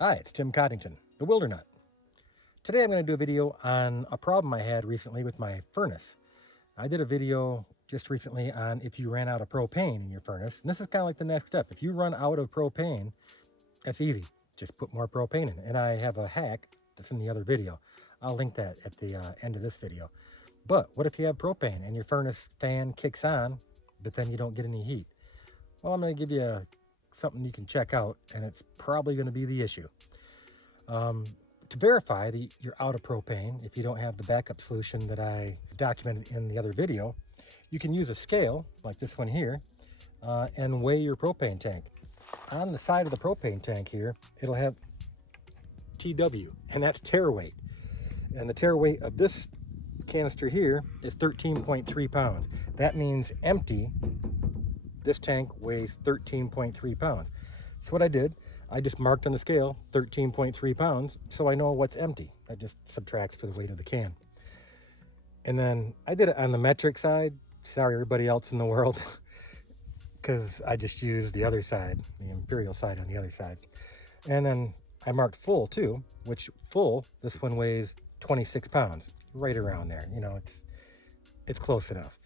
Hi, it's Tim Coddington, the Wildernut. Today I'm going to do a video on a problem I had recently with my furnace. I did a video just recently on if you ran out of propane in your furnace, and this is kind of like the next step. If you run out of propane, that's easy. Just put more propane in. And I have a hack that's in the other video. I'll link that at the end of this video. But what if you have propane and your furnace fan kicks on, but then you don't get any heat? Well, I'm going to give you something you can check out, and it's probably going to be the issue. To verify that you're out of propane, if you don't have the backup solution that I documented in the other video, you can use a scale like this one here and weigh your propane tank. On the side of the propane tank here, it'll have TW, and that's tare weight. And the tare weight of this canister here is 13.3 pounds. That means empty, this tank weighs 13.3 pounds. So what I did, I just marked on the scale 13.3 pounds, so I know what's empty. That just subtracts for the weight of the can. And then I did it on the metric side. Sorry, everybody else in the world, because I just used the other side, the imperial side on the other side. And then I marked full too, which full, this one weighs 26 pounds, right around there. You know, it's close enough.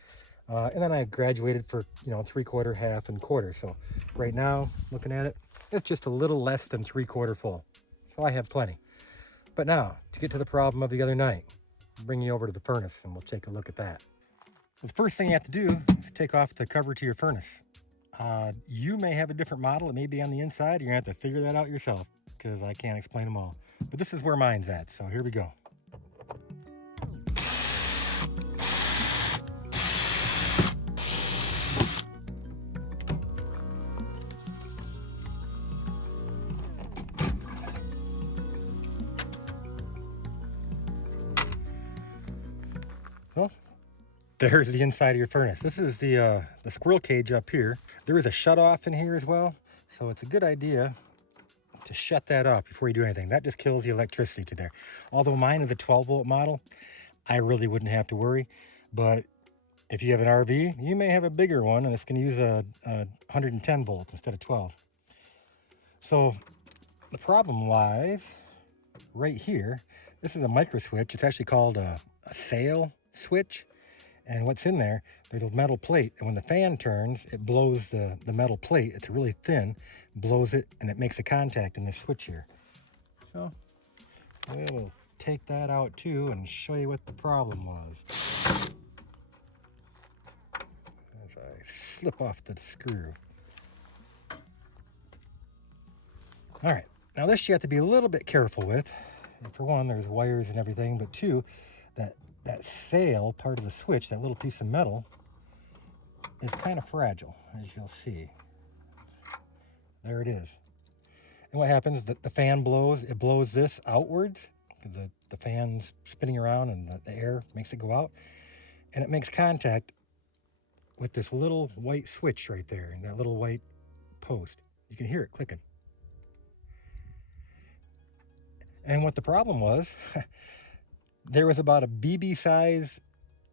And then I graduated for, 3/4, half, and quarter. So right now, looking at it, it's just a little less than 3/4 full. So I have plenty. But now, to get to the problem of the other night, I'll bring you over to the furnace and we'll take a look at that. So the first thing you have to do is take off the cover to your furnace. You may have a different model. It may be on the inside. You're going to have to figure that out yourself because I can't explain them all. But this is where mine's at. So here we go. Well, there's the inside of your furnace. This is the squirrel cage up here. There is a shut off in here as well. So it's a good idea to shut that off before you do anything. That just kills the electricity to there. Although mine is a 12-volt model, I really wouldn't have to worry. But if you have an RV, you may have a bigger one and it's going to use a 110 volt instead of 12. So the problem lies right here. This is a micro switch. It's actually called a sail switch. And what's in there, there's a metal plate. And when the fan turns, it blows the metal plate. It's really thin, blows it, and it makes a contact in this switch here. So we'll take that out too and show you what the problem was. As I slip off the screw. All right, now this you have to be a little bit careful with. And for one, there's wires and everything, but two, that sail part of the switch, that little piece of metal, is kind of fragile, as you'll see. There it is. And what happens, the fan blows, it blows this outwards, because the fan's spinning around and the air makes it go out, and it makes contact with this little white switch right there, and that little white post. You can hear it clicking. And what the problem was, there was about a BB size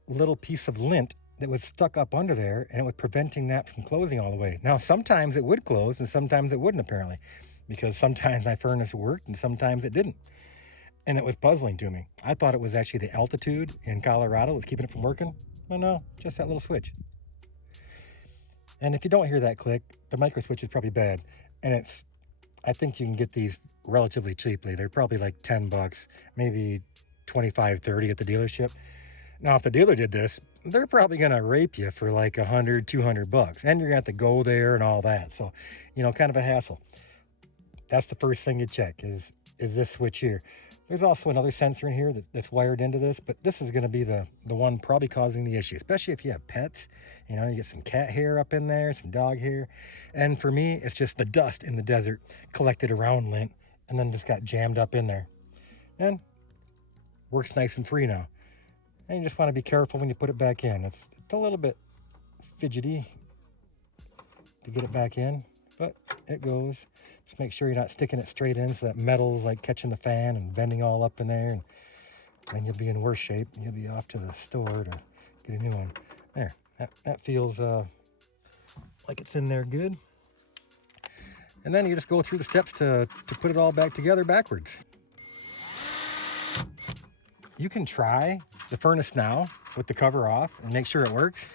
little piece of lint that was stuck up under there, and it was preventing that from closing all the way. Now, sometimes it would close and sometimes it wouldn't, apparently, because sometimes my furnace worked and sometimes it didn't. And it was puzzling to me. I thought it was actually the altitude in Colorado was keeping it from working. Well, no, just that little switch. And if you don't hear that click, the micro switch is probably bad. And I think you can get these relatively cheaply. They're probably like 10 bucks, maybe 25, 30 at the dealership. Now, if the dealer did this, they're probably going to rape you for like 100, 200 bucks. And you're going to have to go there and all that. So, kind of a hassle. That's the first thing you check is this switch here. There's also another sensor in here that's wired into this, but this is going to be the one probably causing the issue, especially if you have pets. You get some cat hair up in there, some dog hair. And for me, it's just the dust in the desert collected around lint and then just got jammed up in there. And works nice and free now. And you just want to be careful when you put it back in. It's a little bit fidgety to get it back in, but it goes. Just make sure you're not sticking it straight in so that metal's like catching the fan and bending all up in there, and then you'll be in worse shape and you'll be off to the store to get a new one. There, that feels like it's in there good. And then you just go through the steps to put it all back together backwards. You can try the furnace now with the cover off and make sure it works.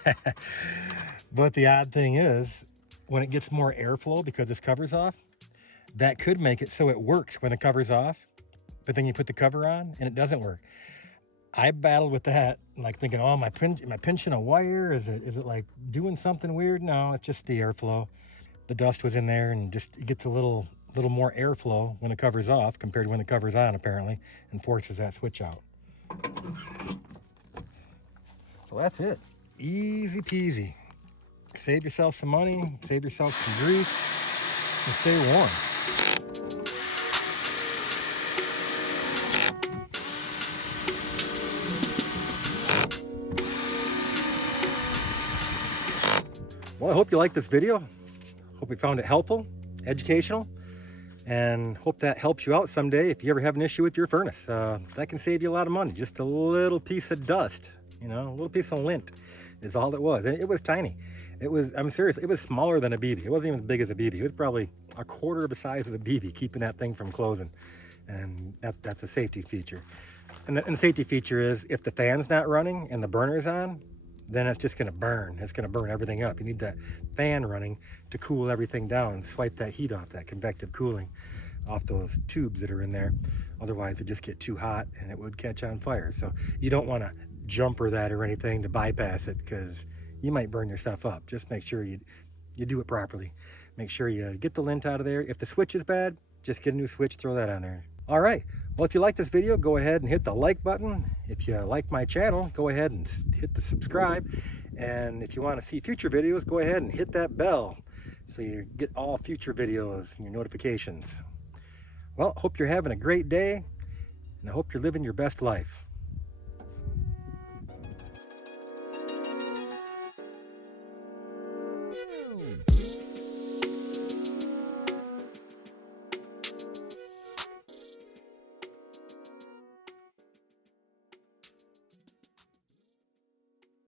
But the odd thing is, when it gets more airflow because this cover's off, that could make it so it works when the cover's off, but then you put the cover on and it doesn't work. I battled with that, like thinking, oh, am I pinching a wire? Is it like doing something weird? No, it's just the airflow. The dust was in there, and just it gets a little more airflow when the cover's off compared to when the cover's on, apparently, and forces that switch out. So that's it. Easy peasy. Save yourself some money, save yourself some grease, and stay warm. Well, I hope you liked this video. Hope you found it helpful, educational, and hope that helps you out someday if you ever have an issue with your furnace. That can save you a lot of money. Just a little piece of dust, you know, a little piece of lint is all it was. And it was tiny. It was, I'm serious, it was smaller than a BB. It wasn't even as big as a BB. It was probably a quarter of the size of a BB, keeping that thing from closing. And that's a safety feature. And the safety feature is if the fan's not running and the burner's on, then it's just going to burn. It's going to burn everything up. You need that fan running to cool everything down, swipe that heat off, that convective cooling off those tubes that are in there. Otherwise, it just get too hot and it would catch on fire. So you don't want to jumper that or anything to bypass it, because you might burn your stuff up. Just make sure you do it properly. Make sure you get the lint out of there. If the switch is bad, just get a new switch, throw that on there. All right. Well, if you like this video, go ahead and hit the like button. If you like my channel, go ahead and hit the subscribe. And if you want to see future videos, go ahead and hit that bell so you get all future videos and your notifications. Well, hope you're having a great day, and I hope you're living your best life.